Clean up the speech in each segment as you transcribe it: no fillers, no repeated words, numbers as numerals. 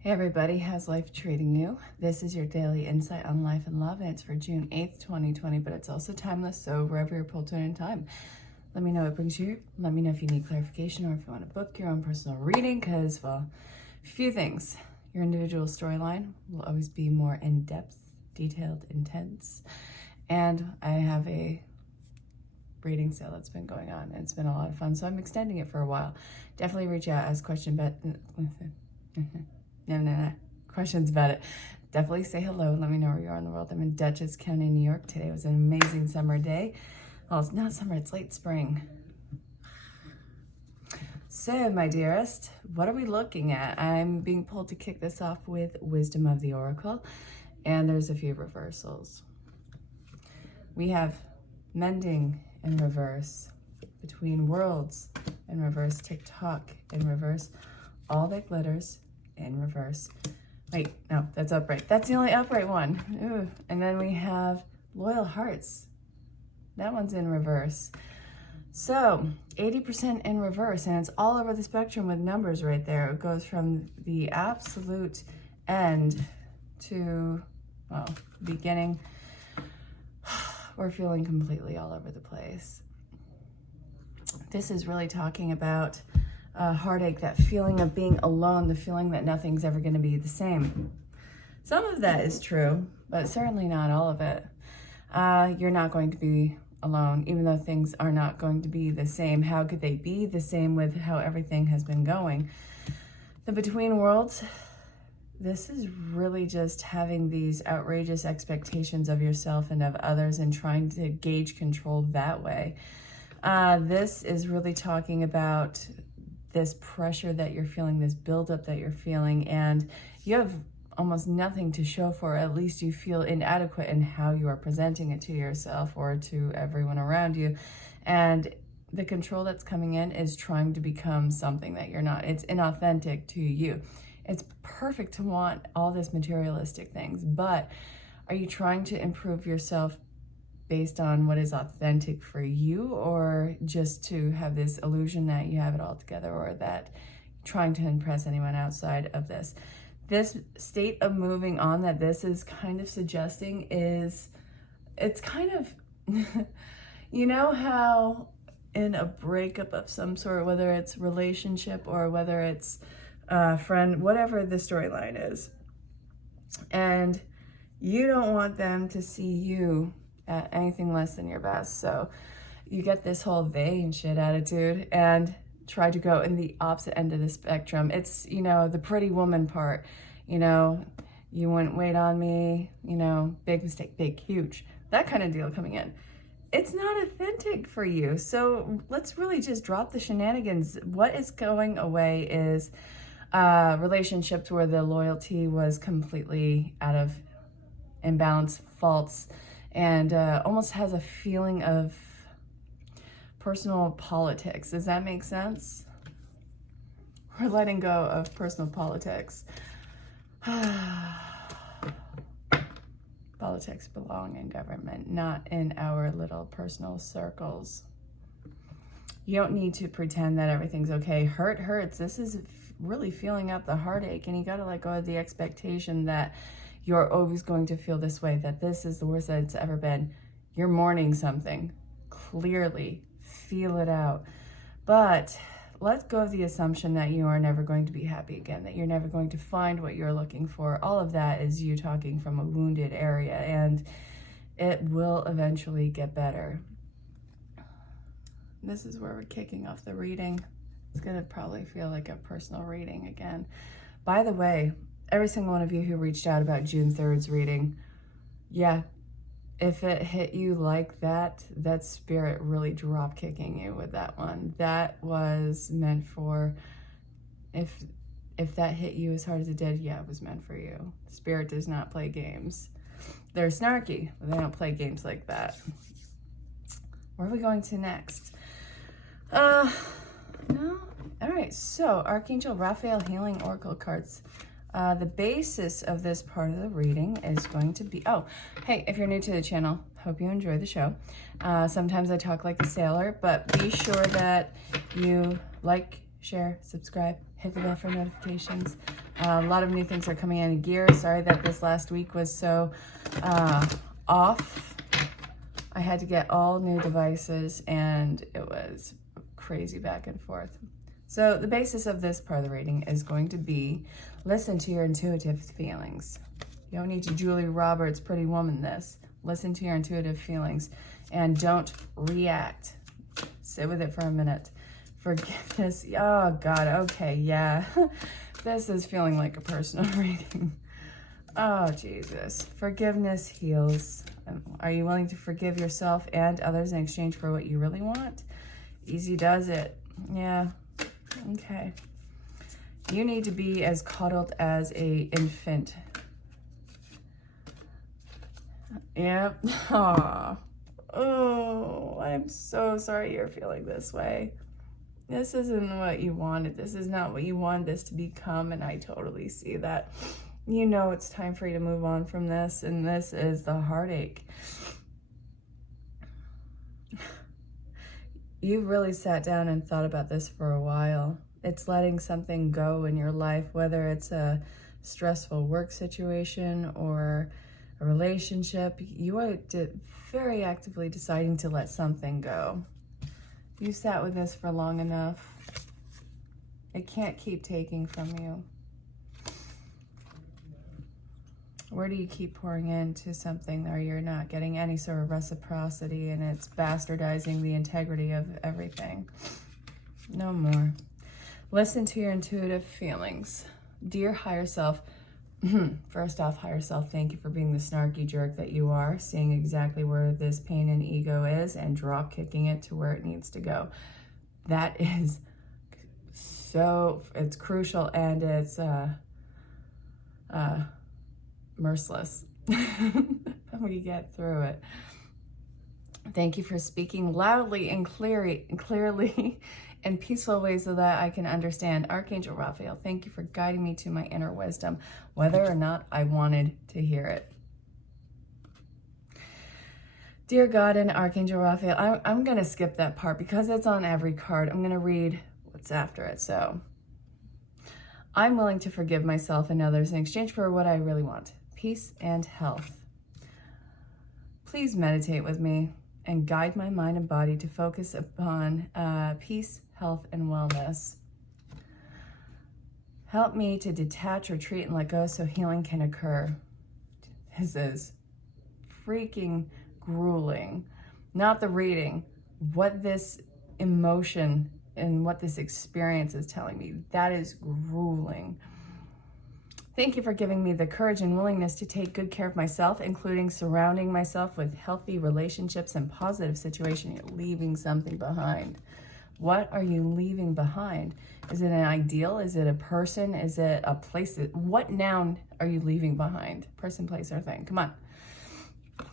Hey everybody, how's life treating you? This is your daily insight on life and love, and it's for June 8th, 2020, but it's also timeless, so wherever you're pulled to in time, let me know what brings you here. Let me know if you need clarification or if you want to book your own personal reading, because, well, a few things. Your individual storyline will always be more in-depth, detailed, intense, and I have a reading sale that's been going on, and it's been a lot of fun, so I'm extending it for a while. Definitely reach out, ask questions about it. Definitely say hello and let me know where you are in the world. I'm in Dutchess County, New York. Today was an amazing summer day. Well, it's not summer, it's late spring. So, my dearest, what are we looking at? I'm being pulled to kick this off with Wisdom of the Oracle, and there's a few reversals. We have Mending in reverse, Between Worlds in reverse, TikTok in reverse, All That Glitters in reverse. Wait, no, that's upright. That's the only upright one. Ooh. And then we have Loyal Hearts. That one's in reverse. So 80% in reverse, and it's all over the spectrum with numbers right there. It goes from the absolute end to, well, beginning. We're feeling completely all over the place. This is really talking about heartache, that feeling of being alone, the feeling that nothing's ever going to be the same. Some of that is true, but certainly not all of it. You're not going to be alone, even though things are not going to be the same. How could they be the same with how everything has been going? The Between Worlds, this is really just having these outrageous expectations of yourself and of others and trying to gauge control that way. This is really talking about this pressure that you're feeling, this buildup that you're feeling, and you have almost nothing to show for it. At least you feel inadequate in how you are presenting it to yourself or to everyone around you. And the control that's coming in is trying to become something that you're not. It's inauthentic to you. It's perfect to want all this materialistic things, but are you trying to improve yourself based on what is authentic for you, or just to have this illusion that you have it all together, or that trying to impress anyone outside of this? This state of moving on that this is kind of suggesting is, it's kind of, you know how in a breakup of some sort, whether it's relationship or whether it's friend, whatever the storyline is, and you don't want them to see you at anything less than your best. So you get this whole they and shit attitude and try to go in the opposite end of the spectrum. It's, you know, the pretty woman part, you know, you wouldn't wait on me, you know, big mistake, big, huge, that kind of deal coming in. It's not authentic for you. So let's really just drop the shenanigans. What is going away is relationships where the loyalty was completely out of imbalance, false, and almost has a feeling of personal politics. Does that make sense? We're letting go of personal politics. Politics belong in government, not in our little personal circles. You don't need to pretend that everything's okay. Hurt hurts. This is really feeling out the heartache, and you got to let go of the expectation that you're always going to feel this way, that this is the worst that it's ever been. You're mourning something. Clearly, feel it out. But let go of the assumption that you are never going to be happy again, that you're never going to find what you're looking for. All of that is you talking from a wounded area, and it will eventually get better. This is where we're kicking off the reading. It's going to probably feel like a personal reading again. By the way, every single one of you who reached out about June 3rd's reading, yeah, if it hit you like that, that spirit really drop kicking you with that one. That was meant for, if that hit you as hard as it did, yeah, it was meant for you. Spirit does not play games. They're snarky, but they don't play games like that. Where are we going to next? No? All right, so Archangel Raphael Healing Oracle cards. The basis of this part of the reading is going to be, oh, hey, if you're new to the channel, hope you enjoy the show. Sometimes I talk like a sailor, but be sure that you like, share, subscribe, hit the bell for notifications. A lot of new things are coming into gear. Sorry that this last week was so off. I had to get all new devices and it was crazy back and forth. So the basis of this part of the reading is going to be listen to your intuitive feelings. You don't need to Julia Roberts Pretty Woman this. Listen to your intuitive feelings and don't react. Sit with it for a minute. Forgiveness. Oh God. Okay. Yeah. This is feeling like a personal reading. Oh, Jesus. Forgiveness heals. Are you willing to forgive yourself and others in exchange for what you really want? Easy does it. Yeah. Okay. You need to be as coddled as an infant. Yep. Aww. Oh, I'm so sorry you're feeling this way. This isn't what you wanted. This is not what you wanted this to become, and I totally see that. You know it's time for you to move on from this, and this is the heartache. You've really sat down and thought about this for a while. It's letting something go in your life, whether it's a stressful work situation or a relationship. You are very actively deciding to let something go. You sat with this for long enough. It can't keep taking from you. Where do you keep pouring into something or you're not getting any sort of reciprocity and it's bastardizing the integrity of everything? No more. Listen to your intuitive feelings. Dear higher self, first off, higher self, thank you for being the snarky jerk that you are, seeing exactly where this pain and ego is and drop kicking it to where it needs to go. That is so, it's crucial and it's merciless. We get through it. Thank you for speaking loudly and clearly in peaceful ways so that I can understand. Archangel Raphael, thank you for guiding me to my inner wisdom, whether or not I wanted to hear it. Dear God and Archangel Raphael, I'm going to skip that part because it's on every card. I'm going to read what's after it. So, I'm willing to forgive myself and others in exchange for what I really want, peace and health. Please meditate with me and guide my mind and body to focus upon peace, health, and wellness. Help me to detach, retreat, and let go so healing can occur. This is freaking grueling. Not the reading, what this emotion and what this experience is telling me. That is grueling. Thank you for giving me the courage and willingness to take good care of myself, including surrounding myself with healthy relationships and positive situations. You're leaving something behind. What are you leaving behind? Is it an ideal? Is it a person? Is it a place? What noun are you leaving behind? Person, place, or thing? Come on.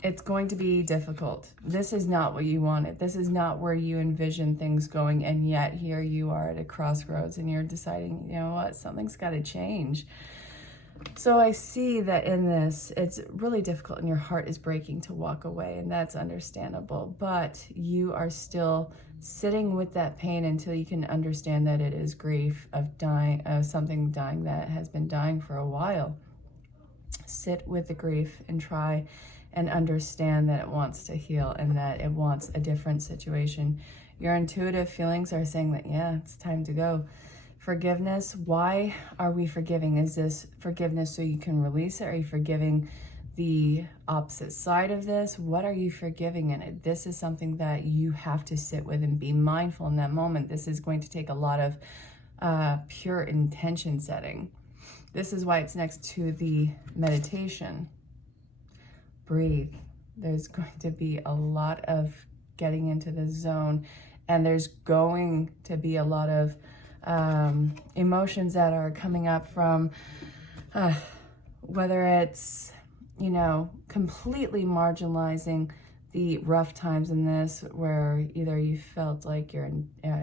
It's going to be difficult. This is not what you wanted. This is not where you envision things going. And yet here you are at a crossroads and you're deciding, you know what, something's got to change. So I see that in this, it's really difficult and your heart is breaking to walk away, and that's understandable. But you are still sitting with that pain until you can understand that it is grief of dying, of something dying that has been dying for a while. Sit with the grief and try and understand that it wants to heal and that it wants a different situation. Your intuitive feelings are saying that, yeah, it's time to go. Forgiveness, why are we forgiving? Is this forgiveness so you can release it? Are you forgiving the opposite side of this? What are you forgiving in it? This is something that you have to sit with and be mindful in that moment. This is going to take a lot of pure intention setting. This is why it's next to the meditation. Breathe. There's going to be a lot of getting into the zone, and there's going to be a lot of emotions that are coming up from whether it's, you know, completely marginalizing the rough times in this, where either you felt like your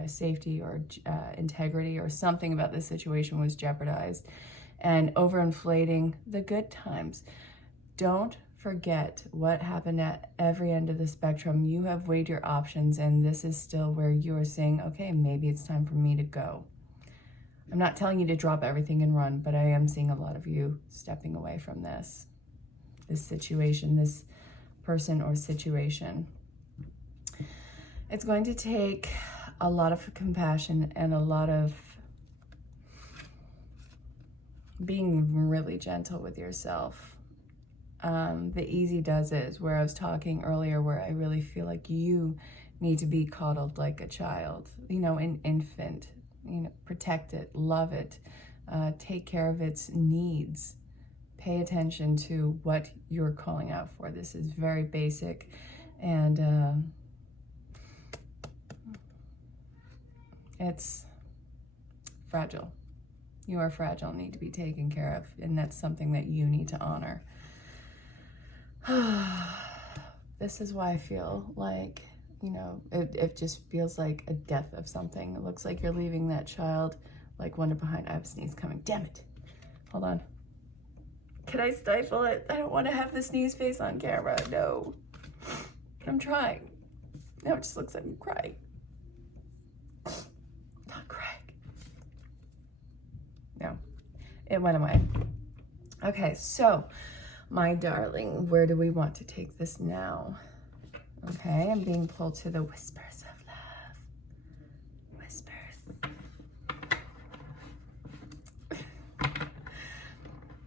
safety or integrity or something about this situation was jeopardized, and overinflating the good times. Don't forget what happened at every end of the spectrum. You have weighed your options, and this is still where you are saying, okay, maybe it's time for me to go. I'm not telling you to drop everything and run, but I am seeing a lot of you stepping away from this situation, this person or situation. It's going to take a lot of compassion and a lot of being really gentle with yourself. The easy does it is where I was talking earlier, where I really feel like you need to be coddled like a child, you know, an infant, you know, protect it, love it, take care of its needs, pay attention to what you're calling out for. This is very basic, and it's fragile. You are fragile and need to be taken care of, and that's something that you need to honor. This is why I feel like, you know, it just feels like a death of something. It looks like you're leaving that child like wonder behind. I have a sneeze coming. Damn it. Hold on. Can I stifle it? I don't want to have the sneeze face on camera. No. I'm trying. Now it just looks like I'm crying. Not crying. No. It went away. Okay, so my darling, where do we want to take this now? Okay, I'm being pulled to the whispers of love. Whispers.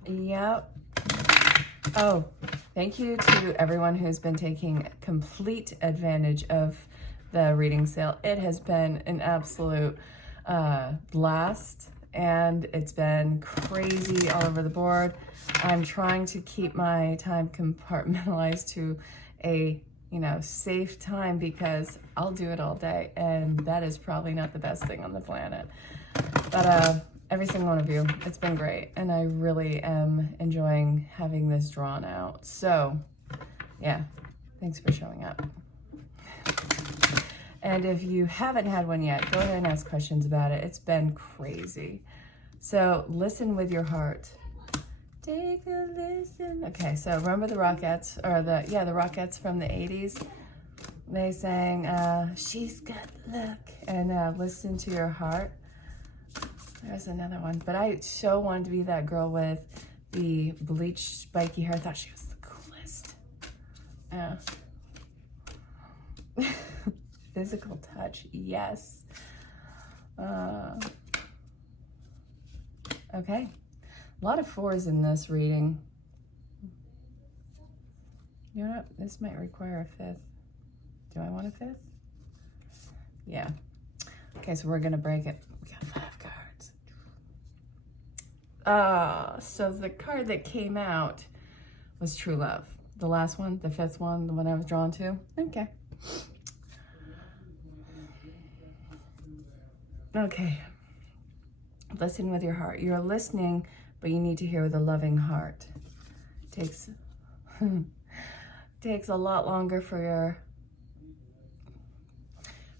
Yep. Oh, thank you to everyone who's been taking complete advantage of the reading sale. It has been an absolute blast, and it's been crazy all over the board. I'm trying to keep my time compartmentalized to a, you know, safe time, because I'll do it all day, and that is probably not the best thing on the planet. But every single one of you, it's been great, and I really am enjoying having this drawn out. So yeah, thanks for showing up. And if you haven't had one yet, go ahead and ask questions about it. It's been crazy. So listen with your heart. Take a listen. Okay, so remember the Rockettes, or the Rockettes from the 80s? They sang, She's Got Luck, and listen to your heart. There's another one, but I so wanted to be that girl with the bleached spiky hair. I thought she was the coolest. Yeah. Physical touch, yes. Okay. A lot of 4s in this reading. You know what? This might require a 5th. Do I want a 5th? Yeah. Okay, so we're gonna break it. We got 5 cards. So the card that came out was True Love. The last one, the 5th one, the one I was drawn to. Okay. Okay. Listen with your heart. You're listening, but you need to hear with a loving heart. Takes a lot longer for your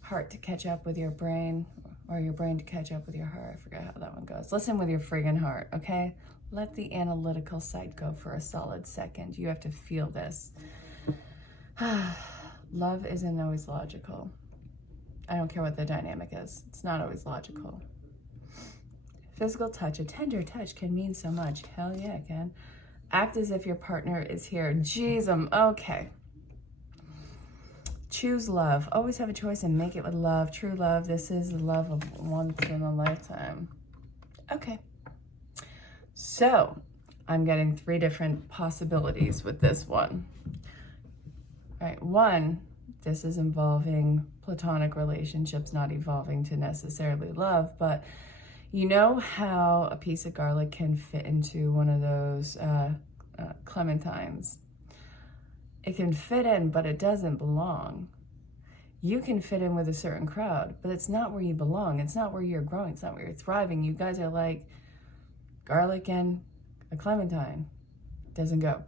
heart to catch up with your brain, or your brain to catch up with your heart. I forgot how that one goes. Listen with your friggin' heart, okay? Let the analytical side go for a solid second. You have to feel this. Love isn't always logical. I don't care what the dynamic is. It's not always logical. Physical touch, a tender touch can mean so much. Hell yeah, it can. Act as if your partner is here. Jeez, okay. Choose love. Always have a choice and make it with love. True love. This is the love of once in a lifetime. Okay. So, I'm getting 3 different possibilities with this one. All right, 1, this is involving platonic relationships, not evolving to necessarily love, but you know how a piece of garlic can fit into one of those clementines? It can fit in, but it doesn't belong. You can fit in with a certain crowd, but it's not where you belong. It's not where you're growing. It's not where you're thriving. You guys are like garlic and a clementine. Doesn't go.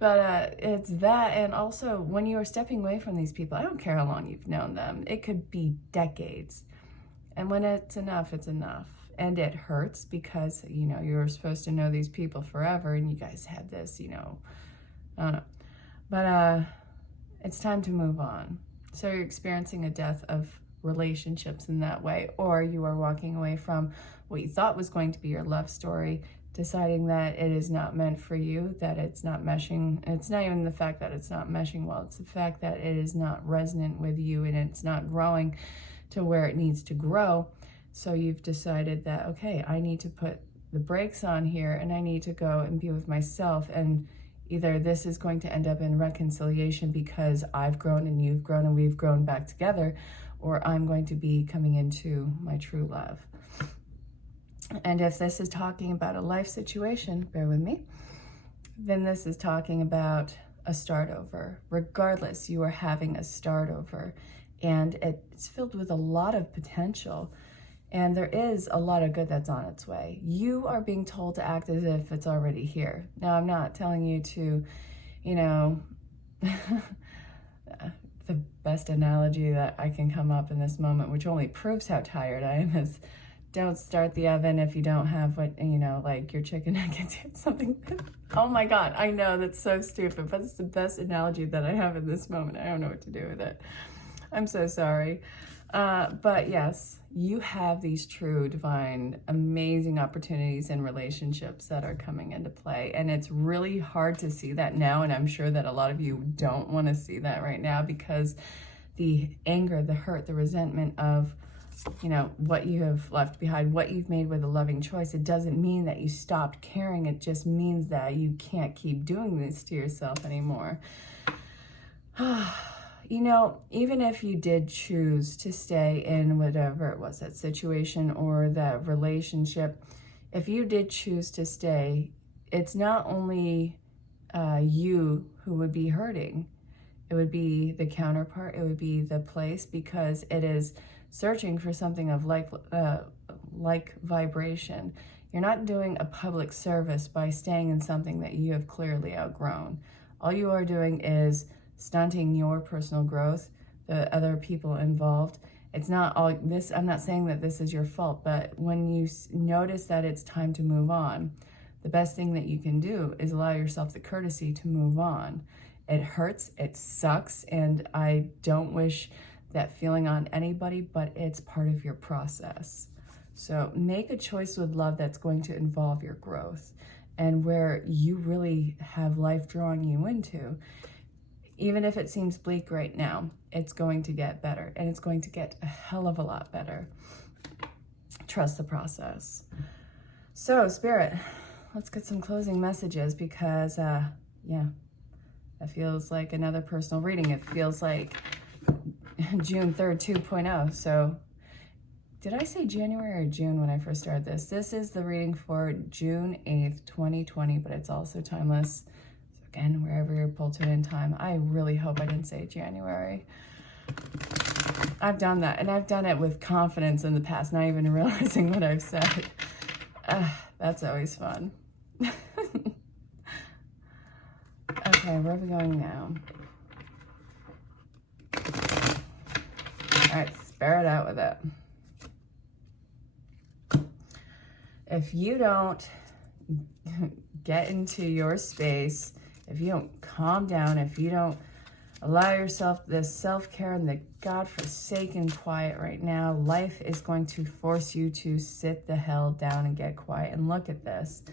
But it's that, and also when you are stepping away from these people, I don't care how long you've known them. It could be decades. And when it's enough, it's enough. And it hurts because, you know, you're supposed to know these people forever, and you guys had this, you know, I don't know. But it's time to move on. So you're experiencing a death of relationships in that way, or you are walking away from what you thought was going to be your love story, deciding that it is not meant for you, that it's not meshing. It's not even the fact that it's not meshing well, it's the fact that it is not resonant with you and it's not growing to where it needs to grow. So you've decided that, okay, I need to put the brakes on here and I need to go and be with myself, and either this is going to end up in reconciliation because I've grown and you've grown and we've grown back together, or I'm going to be coming into my true love. And if this is talking about a life situation, bear with me, then this is talking about a start over. Regardless, you are having a start over, and it's filled with a lot of potential, and there is a lot of good that's on its way. You are being told to act as if it's already here. Now, I'm not telling you to, you know, the best analogy that I can come up in this moment, which only proves how tired I am, is don't start the oven if you don't have what, you know, like your chicken nuggets, something. Oh my God, I know that's so stupid, but it's the best analogy that I have in this moment. I don't know what to do with it. I'm so sorry. But yes, you have these true, divine, amazing opportunities and relationships that are coming into play. And it's really hard to see that now. And I'm sure that a lot of you don't want to see that right now, because the anger, the hurt, the resentment of, you know, what you have left behind, what you've made with a loving choice, it doesn't mean that you stopped caring. It just means that you can't keep doing this to yourself anymore. You know, even if you did choose to stay in whatever it was, that situation or that relationship, if you did choose to stay, it's not only you who would be hurting. It would be the counterpart. It would be the place, because it is searching for something of like vibration. You're not doing a public service by staying in something that you have clearly outgrown. All you are doing is stunting your personal growth, the other people involved. It's not all this, I'm not saying that this is your fault, but when you notice that it's time to move on, the best thing that you can do is allow yourself the courtesy to move on. It hurts, it sucks, and I don't wish that feeling on anybody, but it's part of your process. So make a choice with love that's going to involve your growth and where you really have life drawing you into. Even if it seems bleak right now, it's going to get better, and it's going to get a hell of a lot better. Trust the process. So, Spirit, let's get some closing messages, because, yeah, that feels like another personal reading. It feels like June 3rd, 2.0. So, did I say January or June when I first started this? This is the reading for June 8th, 2020, but it's also timeless. Again, wherever you're pulled to in time. I really hope I didn't say January. I've done that, and I've done it with confidence in the past, not even realizing what I've said. That's always fun. Okay, where are we going now? All right, spare it out with it. If you don't get into your space, if you don't calm down, if you don't allow yourself this self-care and the God-forsaken quiet right now, life is going to force you to sit the hell down and get quiet. And look at this.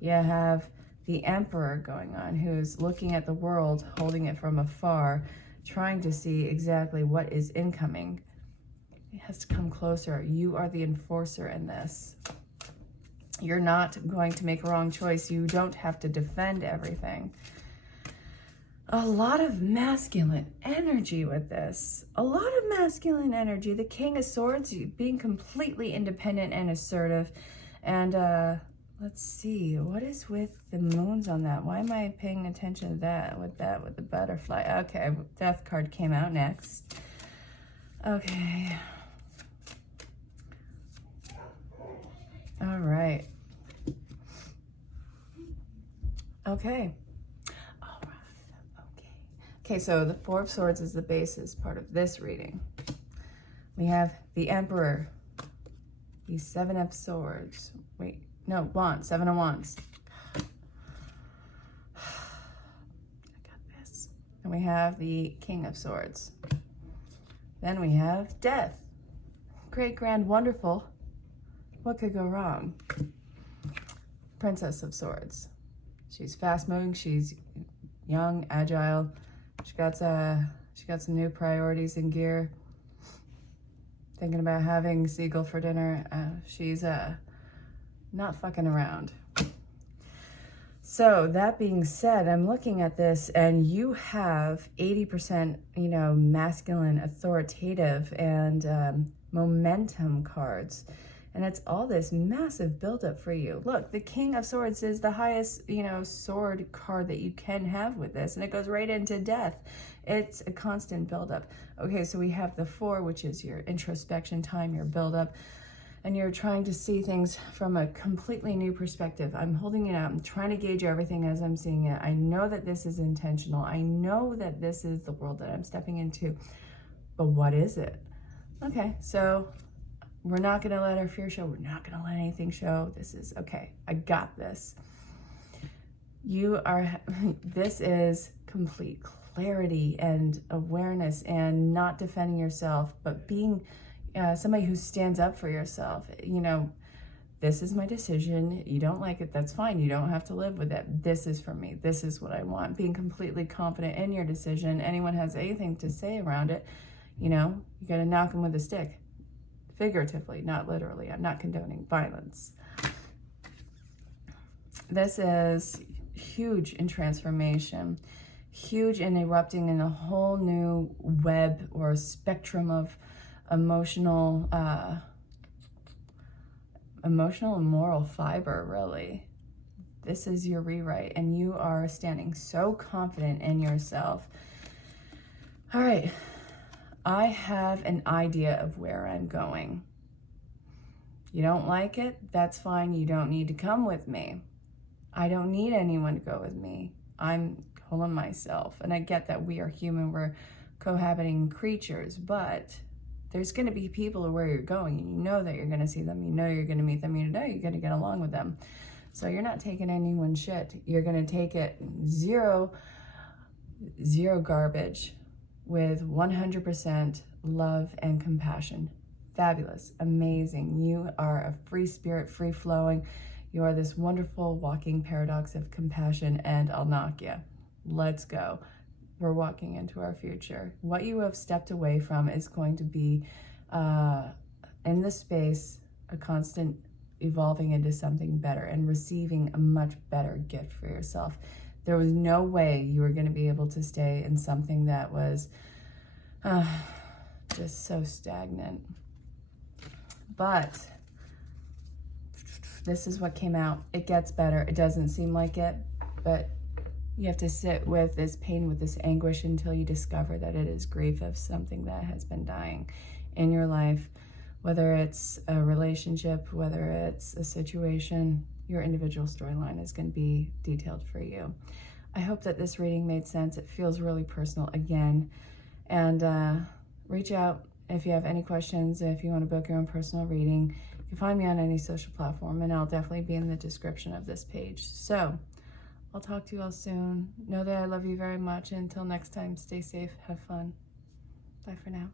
You have the Emperor going on, who's looking at the world, holding it from afar, trying to see exactly what is incoming. It has to come closer. You are the enforcer in this. You're not going to make a wrong choice. You don't have to defend everything. A lot of masculine energy with this. A lot of masculine energy. The King of Swords being completely independent and assertive. And let's see, what is with the moons on that? Why am I paying attention to that with the butterfly? Okay, Death card came out next. Okay. All right. Okay. All right. Okay. Okay, so the Four of Swords is the basis part of this reading. We have the Emperor, the Seven of Swords. Wait, no, Wands, Seven of Wands. I got this. And we have the King of Swords. Then we have Death. great, grand, wonderful. What could go wrong? Princess of Swords. She's fast-moving, she's young, agile. She got some new priorities in gear. Thinking about having seagull for dinner. She's not fucking around. So that being said, I'm looking at this and you have 80%, masculine, authoritative, and momentum cards. And it's all this massive buildup for you. Look, the King of Swords is the highest, sword card that you can have with this. And it goes right into death. It's a constant buildup. Okay, so we have the 4, which is your introspection time, your buildup. And you're trying to see things from a completely new perspective. I'm holding it out. I'm trying to gauge everything as I'm seeing it. I know that this is intentional. I know that this is the world that I'm stepping into. But what is it? Okay, so we're not going to let our fear show. We're not going to let anything show. This is, okay, I got this. This is complete clarity and awareness and not defending yourself, but being somebody who stands up for yourself. This is my decision. You don't like it, that's fine. You don't have to live with it. This is for me. This is what I want. Being completely confident in your decision. Anyone has anything to say around it, you got to knock them with a stick. Figuratively, not literally. I'm not condoning violence. This is huge in transformation, huge in erupting in a whole new web or spectrum of emotional and moral fiber, really. This is your rewrite, and you are standing so confident in yourself. All right. I have an idea of where I'm going. You don't like it? That's fine. You don't need to come with me. I don't need anyone to go with me. I'm pulling myself. And I get that we are human. We're cohabiting creatures. But there's going to be people where you're going. And you know that you're going to see them. You know you're going to meet them. You know you're going to get along with them. So you're not taking anyone's shit. You're going to take it zero garbage, with 100% love and compassion. Fabulous, amazing. You are a free spirit, free flowing. You are this wonderful walking paradox of compassion, and I'll knock you. Let's go. We're walking into our future. What you have stepped away from is going to be in this space, a constant evolving into something better and receiving a much better gift for yourself. There was no way you were going to be able to stay in something that was just so stagnant. But this is what came out. It gets better. It doesn't seem like it, but you have to sit with this pain, with this anguish, until you discover that it is grief of something that has been dying in your life, whether it's a relationship, whether it's a situation. Your individual storyline is going to be detailed for you. I hope that this reading made sense. It feels really personal again. And reach out if you have any questions, if you want to book your own personal reading. You can find me on any social platform, and I'll definitely be in the description of this page. So I'll talk to you all soon. Know that I love you very much. Until next time, stay safe, have fun. Bye for now.